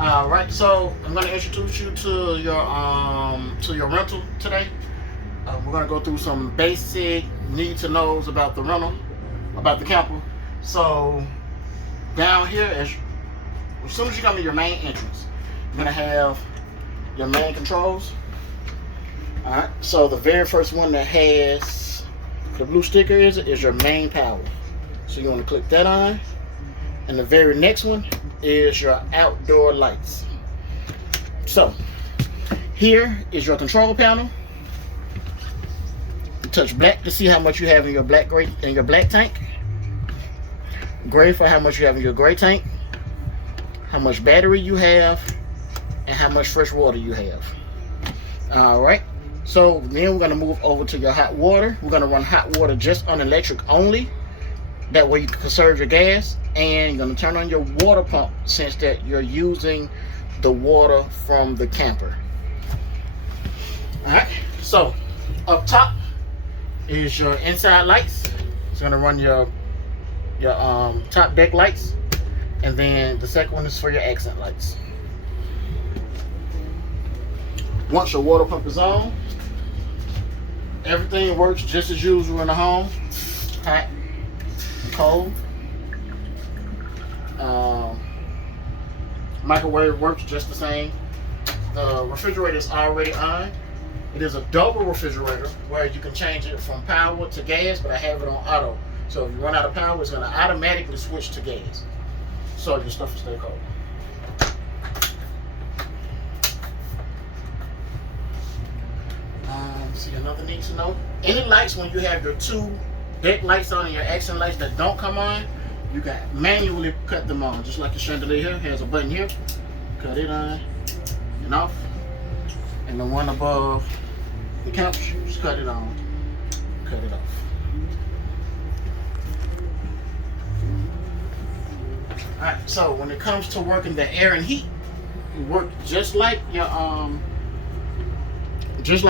All right, so I'm going to introduce you to your rental today. We're going to go through some basic need to knows about the rental, about the camper. So down here, as soon as you come to your main entrance, you're going to have your main controls. All right, so the very first one that has the blue sticker is your main power. So you want to click that on, and the very next one is your outdoor lights. So here is your control panel. You touch black to see how much you have in your black tank. Gray for how much you have in your gray tank, how much battery you have, and how much fresh water you have. All right. So then we're going to move over to your hot water. We're going to run hot water just on electric only. That way you can conserve your gas, and you're going to turn on your water pump since that you're using the water from the camper. All right, so up top is your inside lights. It's going to run your top deck lights, and then the second one is for your accent lights. Once your water pump is on, everything works just as usual in the home. Hot, cold. Microwave works just the same. The refrigerator is already on. It is a double refrigerator where you can change it from power to gas, but I have it on auto. So if you run out of power, it's going to automatically switch to gas. So your stuff will stay cold. See, another need to know. Any lights, when you have your two deck lights on and your accent lights that don't come on, you can manually cut them on. Just like the chandelier here has a button here. Cut it on and off. And the one above the couch, just cut it on, cut it off. Alright, so when it comes to working the air and heat, you work just like your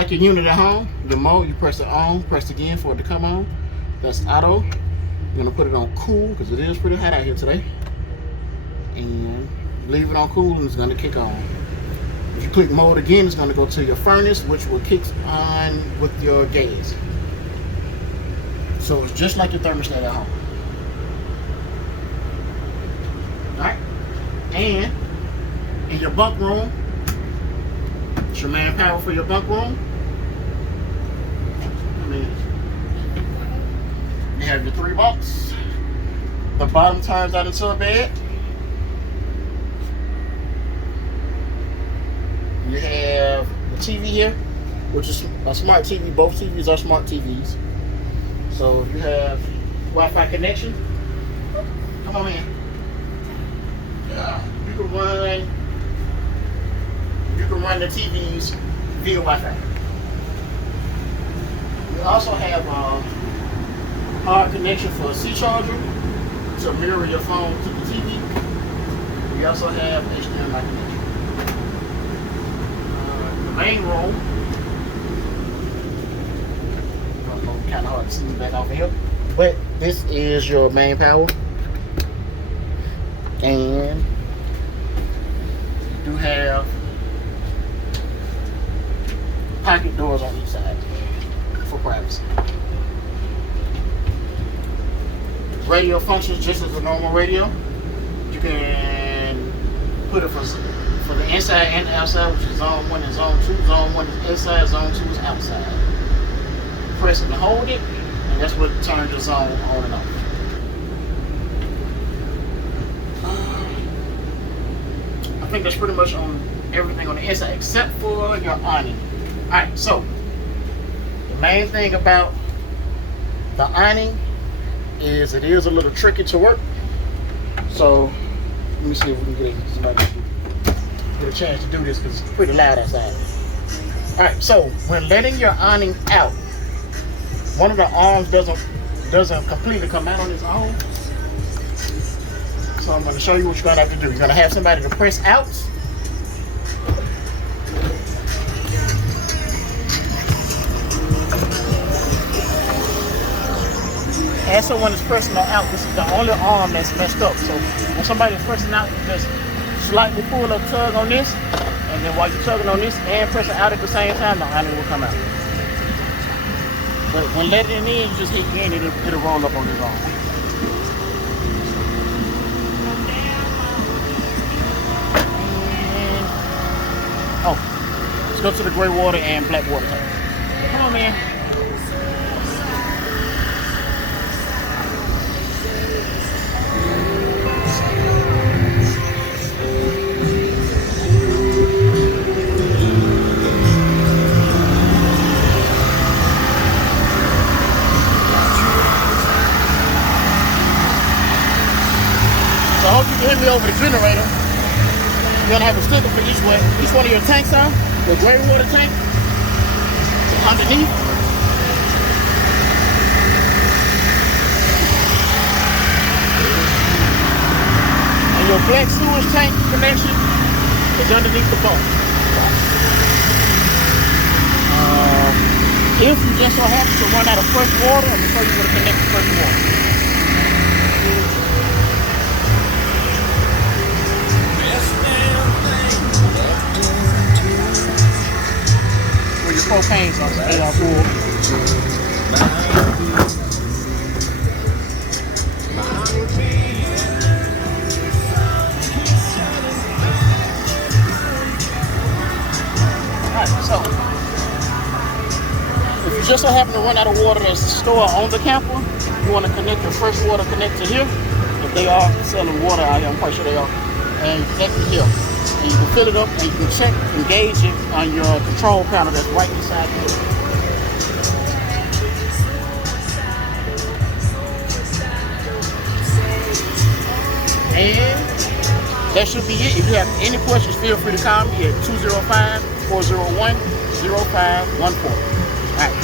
unit at home. The mode, you press it on, press again for it to come on. That's auto. You're gonna put it on cool because it is pretty hot out here today. And leave it on cool and it's gonna kick on. If you click mode again, it's gonna go to your furnace, which will kick on with your gas. So it's just like your thermostat at home. Alright. And in your bunk room, it's your main power for your bunk room. You have your 3 bunks. The bottom turns out into a bed. You have the TV here, which is a smart TV. Both TVs are smart TVs. So if you have Wi-Fi connection, come on in. You can run the TVs via Wi-Fi. You also have a hard connection for a C charger to mirror your phone to the TV. We also have HDMI connection. The main room, kind of hard to see back off of here, but this is your main power, and you do have pocket doors on each side for privacy. Radio functions just as a normal radio. You can put it for the inside and the outside, which is zone 1 and zone 2. Zone 1 is inside, zone 2 is outside. Press it and hold it, and that's what turns your zone on and off. I think that's pretty much on everything on the inside except for your awning. Alright, so the main thing about the awning is it is a little tricky to work. So let me see if we can get somebody to get a chance to do this because it's pretty loud outside. Alright, so when letting your awning out, one of the arms doesn't completely come out on its own. So I'm going to show you what you're going to have to do. You're going to have somebody to press out. As someone is pressing out, this is the only arm that's messed up. So when somebody is pressing out, you just just lightly pull or tug on this, and then while you're tugging on this and pressing out at the same time, the island will come out. But when letting it in, you just hit in, it'll roll up on its own. Oh, let's go to the gray water and black water tank. Come on, man. So I hope you can hear me over the generator. You're gonna have a sticker for each one of your tanks on. The gray water tank underneath. And your black sewage tank connection is underneath the boat. If you just so happen to run out of fresh water, I'm gonna show you where to connect the fresh water. Propane on the AR4. Alright, so if you just so happen to run out of water that's stored on the camper, you want to connect your fresh water connector here. If they are selling water out here, I'm quite sure they are. And connect it here. And you can fill it up and you can check and gauge it on your control panel that's right inside here. And that should be it. If you have any questions, feel free to call me at 205-401-0514. All right.